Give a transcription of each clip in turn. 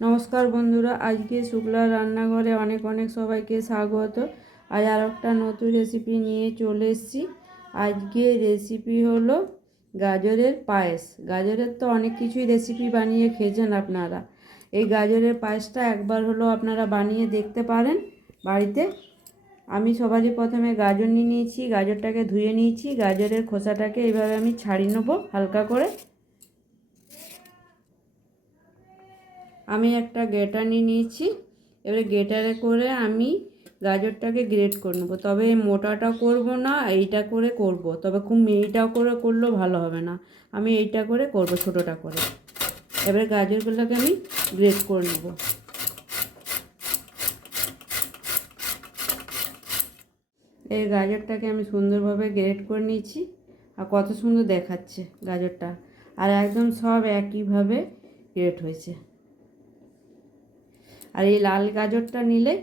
নমস্কার বন্ধুরা, আজকে শুক্লার রান্নাঘরে অনেক অনেক সবাইকে স্বাগত। আজ আর একটা নতুন রেসিপি নিয়ে চলে এসেছি। আজকে রেসিপি হলো গাজরের পায়েস। গাজরের তো অনেক কিছুই রেসিপি বানিয়ে খেয়েছেন আপনারা। এই গাজরের পায়েসটা একবার হলো আপনারা বানিয়ে দেখতে পারেন বাড়িতে। আমি সবারই প্রথমে গাজর নিয়ে নিয়েছি, গাজরটাকে ধুয়ে নিয়েছি। গাজরের খোসাটাকে এইভাবে আমি ছাড়িয়ে নেবো হালকা করে। আমি একটা গ্রেটার নিয়ে নিয়েছি। এবারে গ্রেটারে করে আমি গাজরটাকে গ্রেট করে নেবো। তবে মোটাটা করব না, এইটা করে করব। তবে খুব মিহিটা করে করলেও ভালো হবে না। আমি এইটা করে করব, ছোটোটা করে। এবারে গাজরগুলোকে আমি গ্রেট করে নেব। এই গাজরটাকে আমি সুন্দরভাবে গ্রেট করে নিয়েছি। আর কত সুন্দর দেখাচ্ছে গাজরটা, আর একদম সব একইভাবে গ্রেট হয়েছে। আর এই লাল গাজরটা নিলে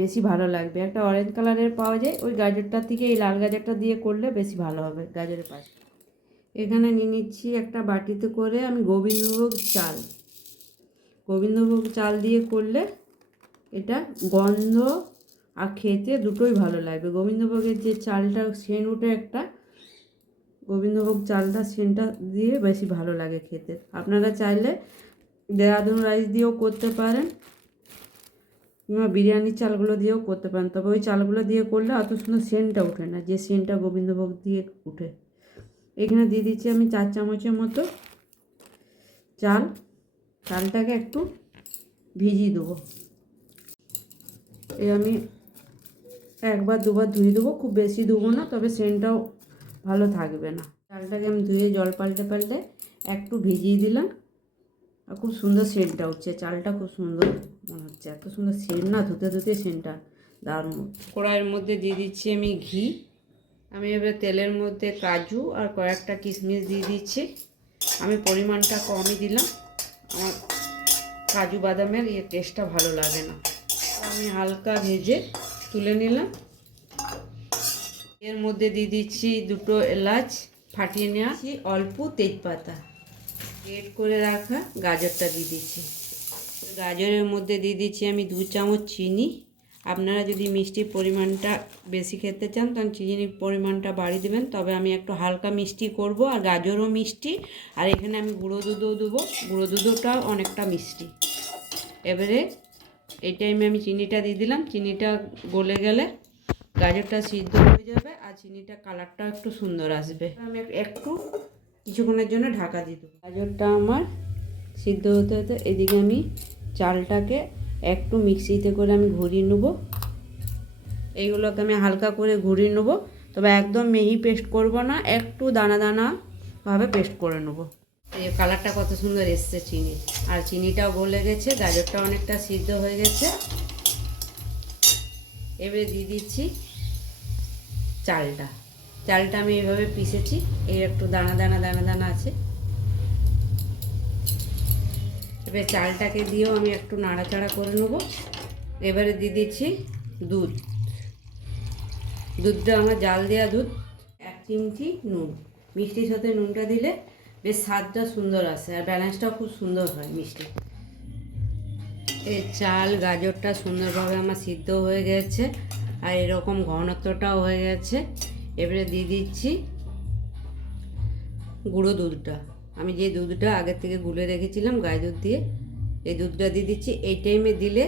বেশি ভালো লাগবে। একটা অরেঞ্জ কালারের পাওয়া যায়, ওই গাজরটার থেকে এই লাল গাজরটা দিয়ে করলে বেশি ভালো হবে গাজরের পায়েস। এখানে নিয়ে নিচ্ছি একটা বাটিতে করে আমি গোবিন্দভোগ চাল দিয়ে করলে এটা গন্ধ আর খেতে দুটোই ভালো লাগবে। গোবিন্দভোগের যে চালটা সেন্ট উঠে একটা, গোবিন্দভোগ চালটা সেন্টটা দিয়ে বেশি ভালো লাগে খেতে। আপনারা চাইলে দেরাদুন রাইস দিয়েও করতে পারেন, কিংবা বিরিয়ানির চালগুলো দিয়েও করতে পারেন। তবে ওই চালগুলো দিয়ে করলে অত সুন্দর সেন্টটা ওঠে না, যে সেন্টটা গোবিন্দভোগ দিয়ে উঠে। এখানে দিয়ে দিচ্ছি আমি 4 চামচের মতো চালটাকে একটু ভিজিয়ে দেবো। এই আমি একবার দুবার ধুয়ে দেবো, খুব বেশি দেবো না, তবে সেন্টটাও ভালো থাকবে না। চালটাকে আমি ধুয়ে জল পাল্টে একটু ভিজিয়ে দিলাম। আর খুব সুন্দর সেন্টটা উঠছে, চালটা খুব সুন্দর মনে হচ্ছে। এত সুন্দর সেন্ট না, ধুতে সেন্টটা দারুণ। কড়াইয়ের মধ্যে দিয়ে দিচ্ছি আমি ঘি। আমি এবার তেলের মধ্যে কাজু আর কয়েকটা কিশমিশ দিয়ে দিচ্ছি। আমি পরিমাণটা কমই দিলাম, আমার কাজু বাদামের টেস্টটা ভালো লাগে না। আমি হালকা ভেজে তুলে নিলাম। এর মধ্যে দিয়ে দিচ্ছি 2টো এলাচ ফাটিয়ে নেওয়া, অল্প তেজপাতা, গ্রেট করে রাখা গাজরটা দিয়ে দিচ্ছি। গাজরের মধ্যে দিয়ে দিচ্ছি আমি 2 চামচ চিনি। আপনারা যদি মিষ্টির পরিমাণটা বেশি খেতে চান তখন চিনির পরিমাণটা বাড়িয়ে দেবেন। তবে আমি একটু হালকা মিষ্টি করব, আর গাজরও মিষ্টি। আর এখানে আমি গুঁড়ো দুধও দেবো, গুঁড়ো দুধটাও অনেকটা মিষ্টি। এবারে এই টাইমে আমি চিনিটা দিয়ে দিলাম। চিনিটা গলে গেলে গাজরটা সিদ্ধ হয়ে যাবে, আর চিনিটা কালারটাও একটু সুন্দর আসবে। আমি একটু কিছুক্ষণের জন্য ঢাকা দিয়ে দেবো। গাজরটা আমার সিদ্ধ হতে হতে এদিকে আমি চালটাকে একটু মিক্সিতে করে আমি ঘুরিয়ে নেব। এইগুলোকে আমি হালকা করে ঘুরিয়ে নেব, তবে একদম মিহি পেস্ট করব না, একটু দানা দানাভাবে পেস্ট করে নেব। এই কালারটা কত সুন্দর এসছে চিনি, আর চিনিটাও গলে গেছে, গাজরটা অনেকটা সিদ্ধ হয়ে গেছে। এবারে দিয়ে দিচ্ছি চালটা আমি এভাবে পিষেছি, এই একটু দানা দানা আছে। এবার চালটাকে দিয়েও আমি একটু নাড়াচাড়া করে নেব। এবারে দিয়ে দিচ্ছি দুধটা আমার জাল দেওয়া দুধ, 1 চিমটি নুন। মিষ্টির সাথে নুনটা দিলে বেশ স্বাদটা সুন্দর আসে, আর ব্যালেন্সটাও খুব সুন্দর হয় মিষ্টি। এই চাল গাজরটা সুন্দরভাবে আমার সিদ্ধ হয়ে গেছে, আর এরকম ঘনত্বটাও হয়ে গেছে। এবারে দিয়ে দিচ্ছি গুঁড়ো দুধটা। আমি যে দুধটা আগের থেকে গুলে রেখেছিলাম গাই দুধ দিয়ে, এই দুধটা দিয়ে দিচ্ছি। এই টাইমে দিলে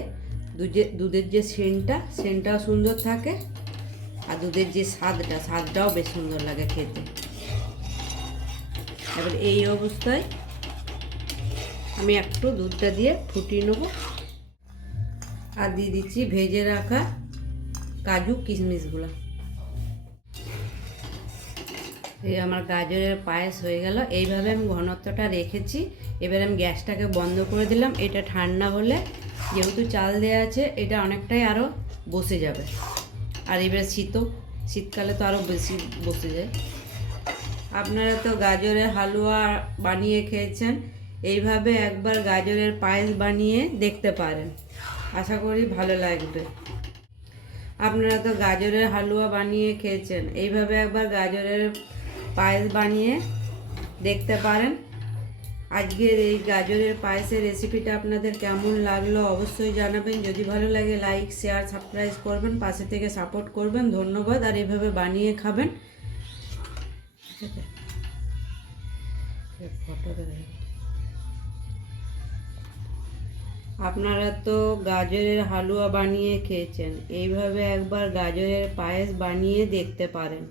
দুধের যে সেন্টটাও সুন্দর থাকে, আর দুধের যে স্বাদটাও বেশ সুন্দর লাগে খেতে। এবার এই অবস্থায় আমি একটু দুধটা দিয়ে ফুটিয়ে নেব, আর দিয়ে দিচ্ছি ভেজে রাখা কাজু কিশমিশগুলো। এই আমার গাজরের পায়েস হয়ে গেল। এইভাবে আমি ঘনত্বটা রেখেছি। এবার আমি গ্যাসটাকে বন্ধ করে দিলাম। এটা ঠান্ডা হলে, যেহেতু চাল দেওয়া আছে, এটা অনেকটাই আরও বসে যাবে। আর এবার শীতকালে তো আরও বেশি বসে যায়। আপনারা তো গাজরের হালুয়া বানিয়ে খেয়েছেন, এইভাবে একবার গাজরের পায়েস বানিয়ে দেখতে পারেন, আশা করি ভালো লাগবে। আপনারা তো গাজরের হালুয়া বানিয়ে খেয়েছেন, এইভাবে একবার গাজরের পায়েস বানিয়ে দেখতে পারেন, আজকের এই গাজরের পায়েসের রেসিপিটা আপনাদের কেমন লাগলো অবশ্যই জানাবেন। যদি ভালো লাগে লাইক শেয়ার সাবস্ক্রাইব করবেন, পাশে থেকে সাপোর্ট করবেন। ধন্যবাদ। আর এভাবে বানিয়ে খাবেন। আপনারা তো গাজরের হালুয়া বানিয়ে খেয়েছেন, এইভাবে একবার গাজরের পায়েস বানিয়ে দেখতে পারেন।